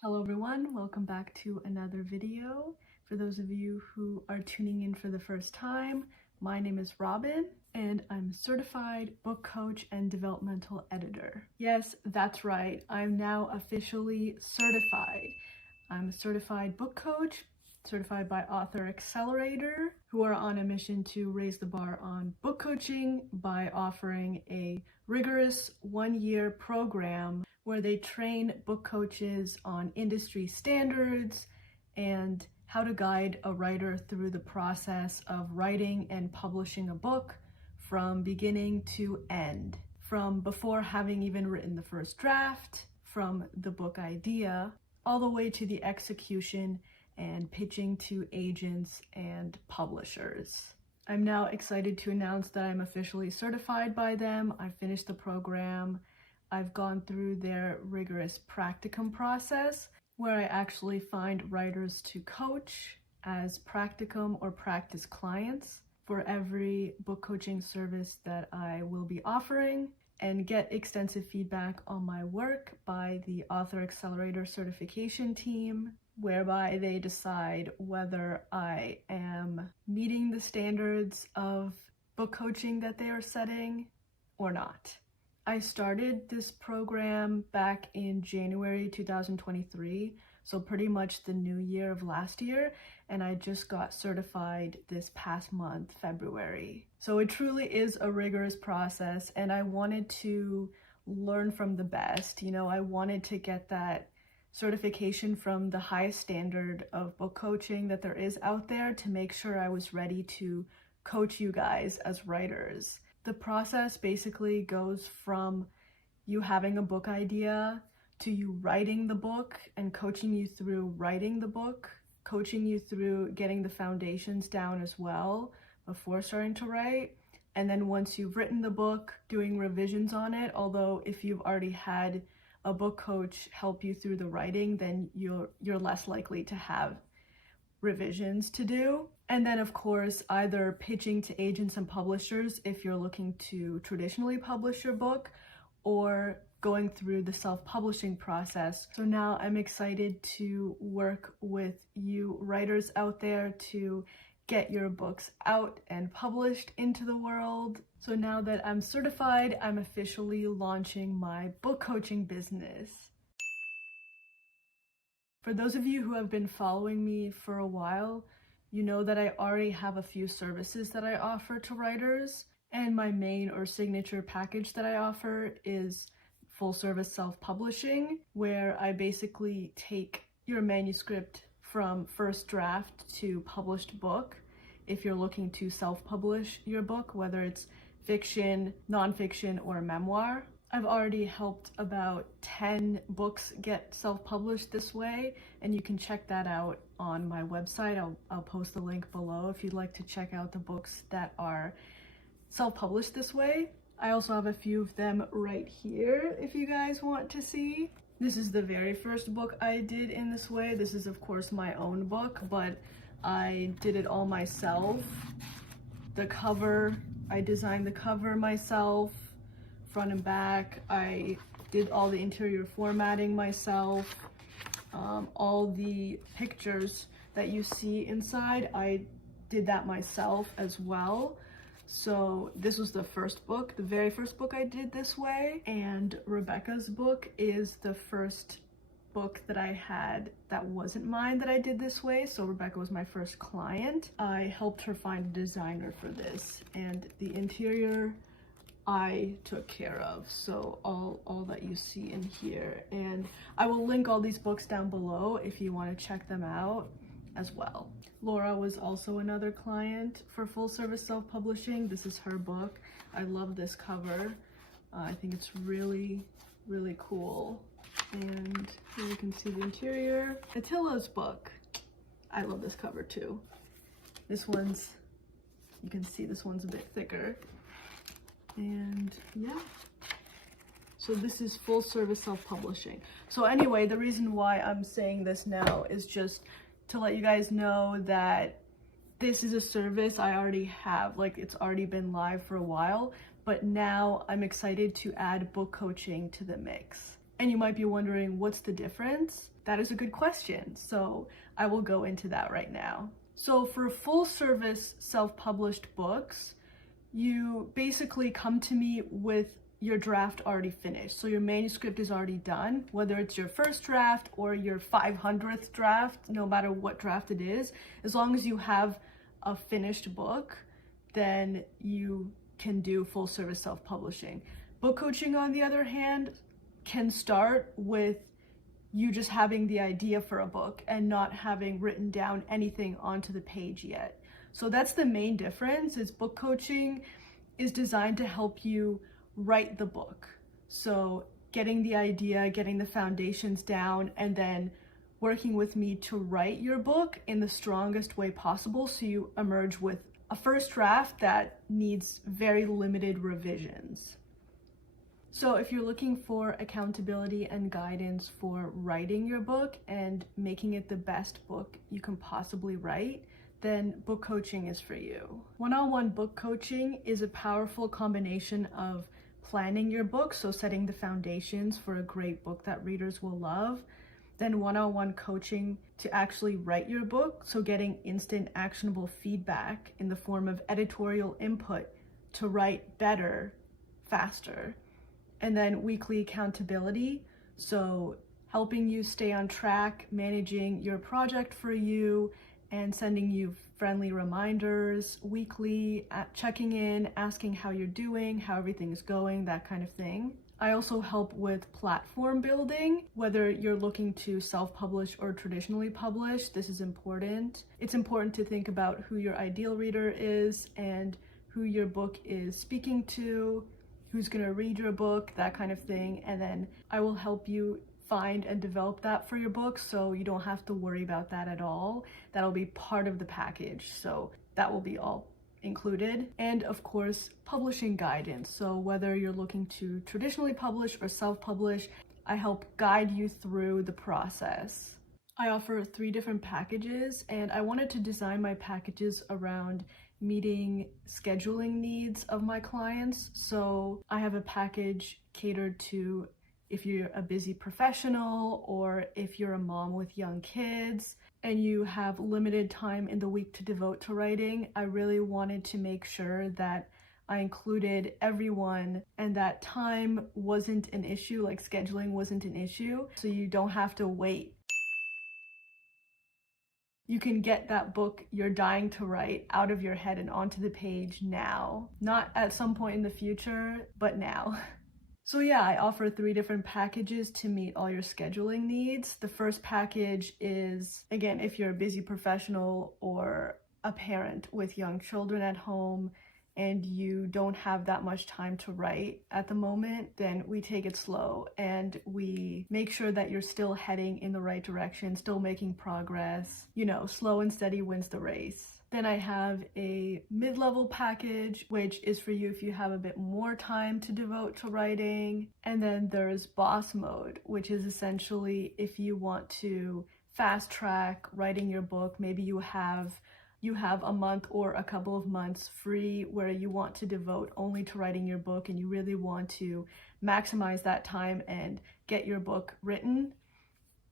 Hello everyone, welcome back to another video. For those of you who are tuning in for the first time, my name is Robin and I'm a certified book coach and developmental editor. Yes, that's right, I'm now officially certified. I'm a certified book coach, certified by author Accelerator, who are on a mission to raise the bar on book coaching by offering a rigorous one-year program where they train book coaches on industry standards and how to guide a writer through the process of writing and publishing a book from beginning to end, from before having even written the first draft, from the book idea, all the way to the execution and pitching to agents and publishers. I'm now excited to announce that I'm officially certified by them. I finished the program. I've gone through their rigorous practicum process where I actually find writers to coach as practicum or practice clients for every book coaching service that I will be offering, and get extensive feedback on my work by the Author Accelerator certification team, whereby they decide whether I am meeting the standards of book coaching that they are setting or not. I started this program back in January 2023, so pretty much the new year of last year, and I just got certified this past month, February. So it truly is a rigorous process, and I wanted to learn from the best. I wanted to get that certification from the highest standard of book coaching that there is out there to make sure I was ready to coach you guys as writers. The process basically goes from you having a book idea to you writing the book and coaching you through writing the book, coaching you through getting the foundations down as well before starting to write. And then once you've written the book, doing revisions on it, although if you've already had a book coach help you through the writing, then you're less likely to have revisions to do. And then of course, either pitching to agents and publishers if you're looking to traditionally publish your book, or going through the self-publishing process. So now I'm excited to work with you writers out there to get your books out and published into the world. So now that I'm certified, I'm officially launching my book coaching business. For those of you who have been following me for a while, you know that I already have a few services that I offer to writers, and my main or signature package that I offer is full service self-publishing, where I basically take your manuscript from first draft to published book if you're looking to self-publish your book, whether it's fiction, nonfiction, or memoir. I've already helped about 10 books get self-published this way, and you can check that out on my website. I'll post the link below if you'd like to check out the books that are self-published this way. I also have a few of them right here if you guys want to see. This is the very first book I did in this way. This is of course my own book, but I did it all myself. The cover, I designed the cover myself, front and back. I did all the interior formatting myself. All the pictures that you see inside, I did that myself as well. So this was the first book, the very first book I did this way, and Rebecca's book is the first book that I had that wasn't mine that I did this way. So Rebecca was my first client. I helped her find a designer for this, and the interior I took care of, so all that you see in here. And I will link all these books down below if you want to check them out as well. Laura was also another client for full service self-publishing. This is her book. I love this cover. I think it's really, really cool. And here you can see the interior. Attila's book. I love this cover too. This one's, you can see this one's a bit thicker. And yeah, so this is full service self-publishing. So anyway, the reason why I'm saying this now is just to let you guys know that this is a service I already have, like it's already been live for a while, but now I'm excited to add book coaching to the mix. And you might be wondering, what's the difference? that is a good question. So I will go into that right now. So for full service self-published books, you basically come to me with your draft already finished. So your manuscript is already done, whether it's your first draft or your 500th draft, no matter what draft it is, as long as you have a finished book, then you can do full service self-publishing. Book coaching, on the other hand, can start with you just having the idea for a book and not having written down anything onto the page yet. So that's the main difference, is book coaching is designed to help you write the book. So getting the idea, getting the foundations down, and then working with me to write your book in the strongest way possible so you emerge with a first draft that needs very limited revisions. So if you're looking for accountability and guidance for writing your book and making it the best book you can possibly write, then book coaching is for you. One-on-one book coaching is a powerful combination of planning your book, so setting the foundations for a great book that readers will love, then one-on-one coaching to actually write your book, so getting instant actionable feedback in the form of editorial input to write better, faster. And then weekly accountability, so helping you stay on track, managing your project for you, and sending you friendly reminders weekly, checking in, asking how you're doing, how everything's going, that kind of thing. I also help with platform building, whether you're looking to self-publish or traditionally publish. This is important. It's important to think about who your ideal reader is and who your book is speaking to, who's gonna read your book, that kind of thing. And then I will help you find and develop that for your book, so you don't have to worry about that at all. That'll be part of the package, so that will be all included. And of course, publishing guidance. So whether you're looking to traditionally publish or self-publish, I help guide you through the process. I offer 3 different packages, and I wanted to design my packages around meeting scheduling needs of my clients. So I have a package catered to if you're a busy professional or if you're a mom with young kids and you have limited time in the week to devote to writing. I really wanted to make sure that I included everyone and that time wasn't an issue, like scheduling wasn't an issue, so you don't have to wait. You can get that book you're dying to write out of your head and onto the page now. Not at some point in the future, but now. So yeah, I offer 3 different packages to meet all your scheduling needs. The first package is, again, if you're a busy professional or a parent with young children at home and you don't have that much time to write at the moment, then we take it slow and we make sure that you're still heading in the right direction, still making progress. You know, slow and steady wins the race. Then I have a mid-level package, which is for you if you have a bit more time to devote to writing. And then there's boss mode, which is essentially if you want to fast track writing your book, maybe you have a month or a couple of months free where you want to devote only to writing your book and you really want to maximize that time and get your book written,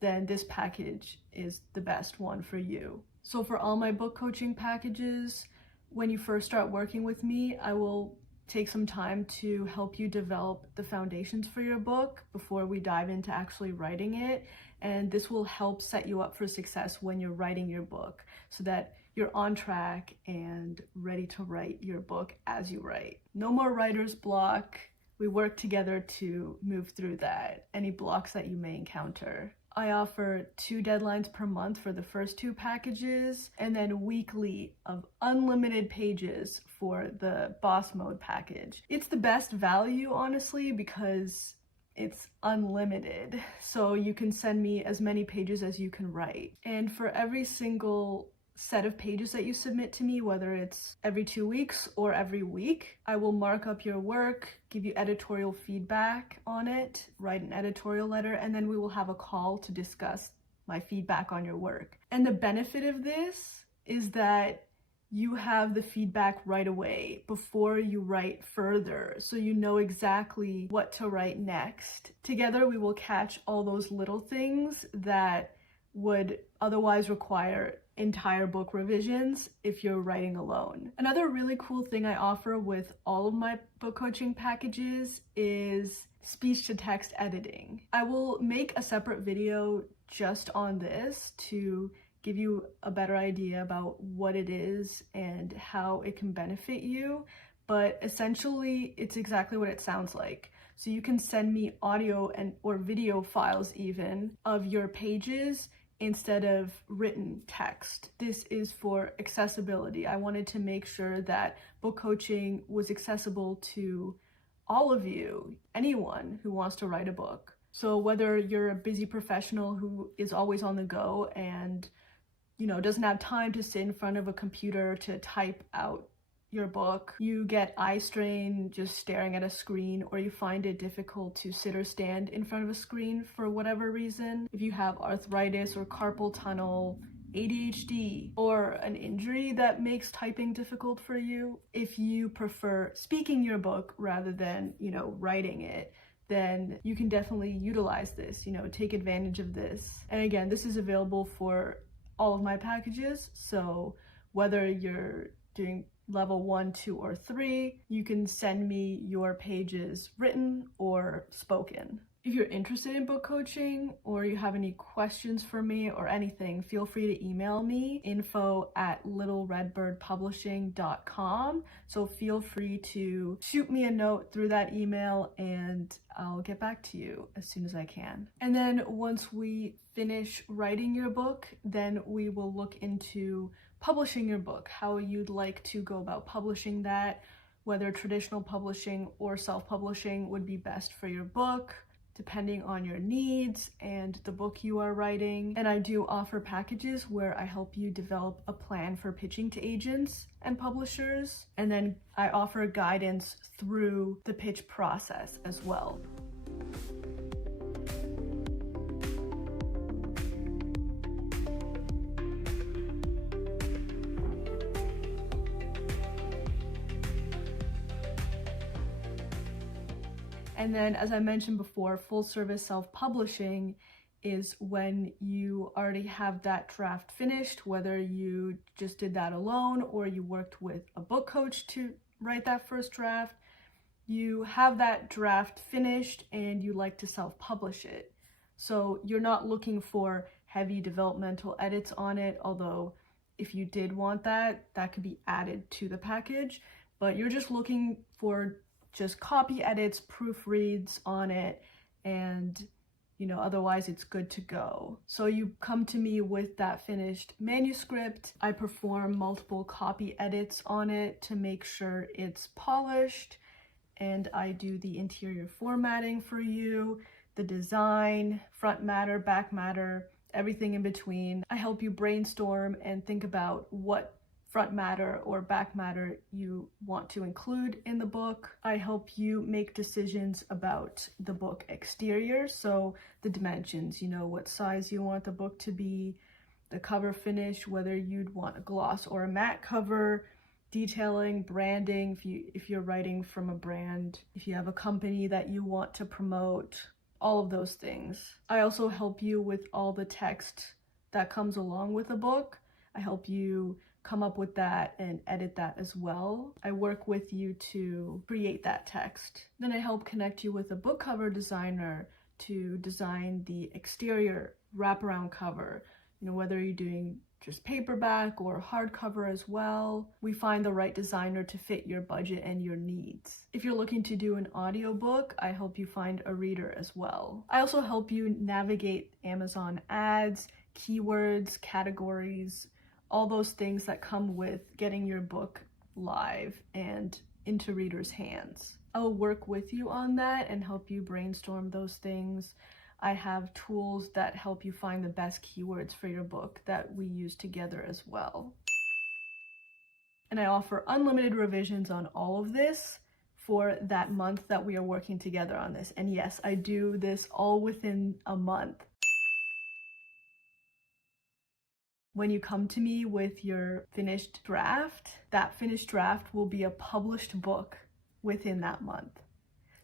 then this package is the best one for you. So for all my book coaching packages, when you first start working with me, I will take some time to help you develop the foundations for your book before we dive into actually writing it. And this will help set you up for success when you're writing your book so that you're on track and ready to write your book as you write. No more writer's block. We work together to move through that, any blocks that you may encounter. I offer 2 deadlines per month for the first 2 packages, and then weekly of unlimited pages for the boss mode package. It's the best value, honestly, because it's unlimited. So you can send me as many pages as you can write. And for every single set of pages that you submit to me, whether it's every 2 weeks or every week, I will mark up your work, give you editorial feedback on it, write an editorial letter, and then we will have a call to discuss my feedback on your work. And the benefit of this is that you have the feedback right away before you write further, so you know exactly what to write next. Together, we will catch all those little things that would otherwise require entire book revisions if you're writing alone. Another really cool thing I offer with all of my book coaching packages is speech-to-text editing. I will make a separate video just on this to give you a better idea about what it is and how it can benefit you, but essentially it's exactly what it sounds like. So you can send me audio and or video files even of your pages instead of written text. This is for accessibility. I wanted to make sure that book coaching was accessible to all of you, anyone who wants to write a book. So whether you're a busy professional who is always on the go and doesn't have time to sit in front of a computer to type out your book, you get eye strain just staring at a screen, or you find it difficult to sit or stand in front of a screen for whatever reason, if you have arthritis or carpal tunnel, ADHD, or an injury that makes typing difficult for you, if you prefer speaking your book rather than, writing it, then you can definitely utilize this, take advantage of this. And again, this is available for all of my packages, so whether you're doing level 1, 2, or 3, you can send me your pages written or spoken. If you're interested in book coaching or you have any questions for me or anything, feel free to email me, info@littleredbirdpublishing.com. So feel free to shoot me a note through that email and I'll get back to you as soon as I can. And then once we finish writing your book, then we will look into publishing your book, how you'd like to go about publishing that, whether traditional publishing or self-publishing would be best for your book, depending on your needs and the book you are writing. And I do offer packages where I help you develop a plan for pitching to agents and publishers. And then I offer guidance through the pitch process as well. And then, as I mentioned before, full service self-publishing is when you already have that draft finished, whether you just did that alone or you worked with a book coach to write that first draft. You have that draft finished and you like to self-publish it. So you're not looking for heavy developmental edits on it, although if you did want that, that could be added to the package, but you're just looking for just copy edits, proofreads on it, and otherwise it's good to go. So you come to me with that finished manuscript. I perform multiple copy edits on it to make sure it's polished, and I do the interior formatting for you, the design, front matter, back matter, everything in between. I help you brainstorm and think about what front matter or back matter you want to include in the book. I help you make decisions about the book exterior, so the dimensions, what size you want the book to be, the cover finish, whether you'd want a gloss or a matte cover, detailing, branding, if you're writing from a brand, if you have a company that you want to promote, all of those things. I also help you with all the text that comes along with a book. I help you come up with that and edit that as well. I work with you to create that text. Then I help connect you with a book cover designer to design the exterior wraparound cover, whether you're doing just paperback or hardcover as well. We find the right designer to fit your budget and your needs. If you're looking to do an audiobook, I help you find a reader as well. I also help you navigate Amazon ads, keywords, categories, all those things that come with getting your book live and into readers' hands. I'll work with you on that and help you brainstorm those things. I have tools that help you find the best keywords for your book that we use together as well. And I offer unlimited revisions on all of this for that month that we are working together on this. And yes, I do this all within a month. when you come to me with your finished draft, that finished draft will be a published book within that month.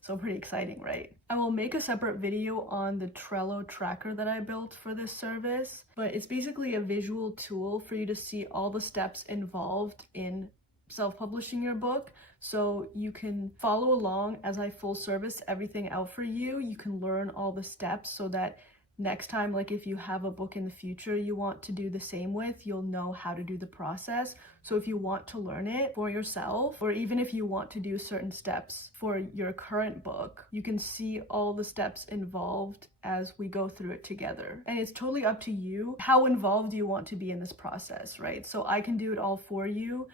So pretty exciting, right? I will make a separate video on the Trello tracker that I built for this service, but it's basically a visual tool for you to see all the steps involved in self-publishing your book, so you can follow along as I full service everything out for you. You can learn all the steps so that next time, like if you have a book in the future you want to do the same with, you'll know how to do the process. So if you want to learn it for yourself, or even if you want to do certain steps for your current book, you can see all the steps involved as we go through it together. And it's totally up to you how involved you want to be in this process, right? So I can do it all for you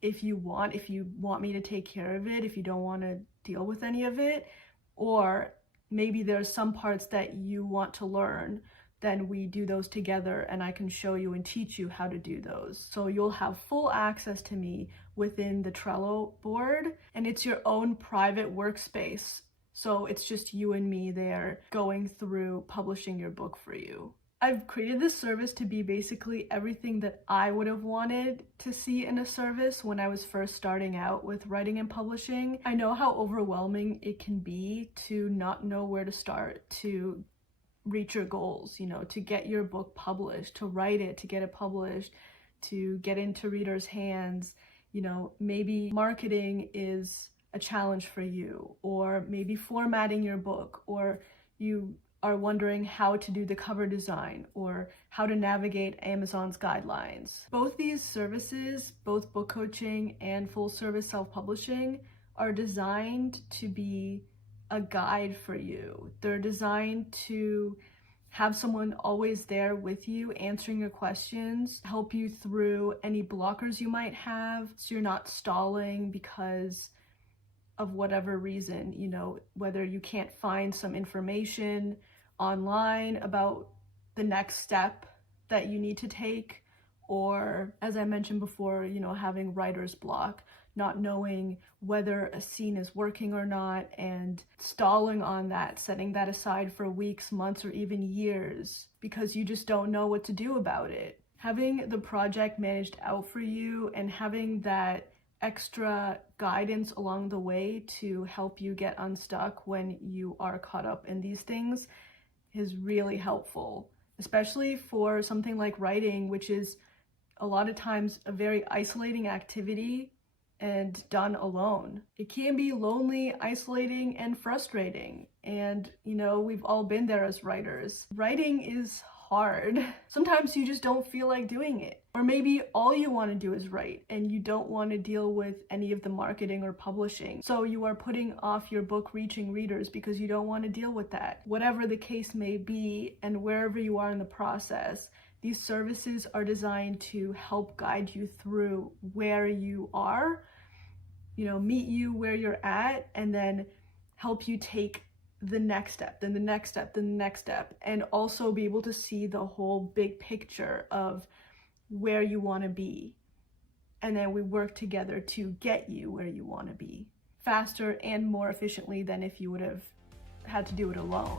if you want me to take care of it, if you don't want to deal with any of it, or maybe there's some parts that you want to learn, then we do those together and I can show you and teach you how to do those. So you'll have full access to me within the Trello board, and it's your own private workspace. So it's just you and me there going through publishing your book for you. I've created this service to be basically everything that I would have wanted to see in a service when I was first starting out with writing and publishing. I know how overwhelming it can be to not know where to start to reach your goals, to get your book published, to write it, to get it published, to get into readers' hands. Maybe marketing is a challenge for you, or maybe formatting your book, or you are wondering how to do the cover design or how to navigate Amazon's guidelines. Both these services, both book coaching and full service self-publishing, are designed to be a guide for you. They're designed to have someone always there with you, answering your questions, help you through any blockers you might have, so you're not stalling because of whatever reason, whether you can't find some information online about the next step that you need to take, or as I mentioned before, having writer's block, not knowing whether a scene is working or not, and stalling on that, setting that aside for weeks, months, or even years because you just don't know what to do about it. Having the project managed out for you and having that extra guidance along the way to help you get unstuck when you are caught up in these things is really helpful, especially for something like writing, which is a lot of times a very isolating activity and done alone. It can be lonely, isolating, and frustrating. And, we've all been there as writers. Writing is hard. Sometimes you just don't feel like doing it. Or maybe all you want to do is write and you don't want to deal with any of the marketing or publishing. So you are putting off your book reaching readers because you don't want to deal with that. Whatever the case may be, and wherever you are in the process, these services are designed to help guide you through where you are, meet you where you're at, and then help you take the next step, then the next step, then the next step, and also be able to see the whole big picture of where you want to be. And then we work together to get you where you want to be faster and more efficiently than if you would have had to do it alone.